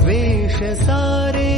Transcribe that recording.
द्वेष सारे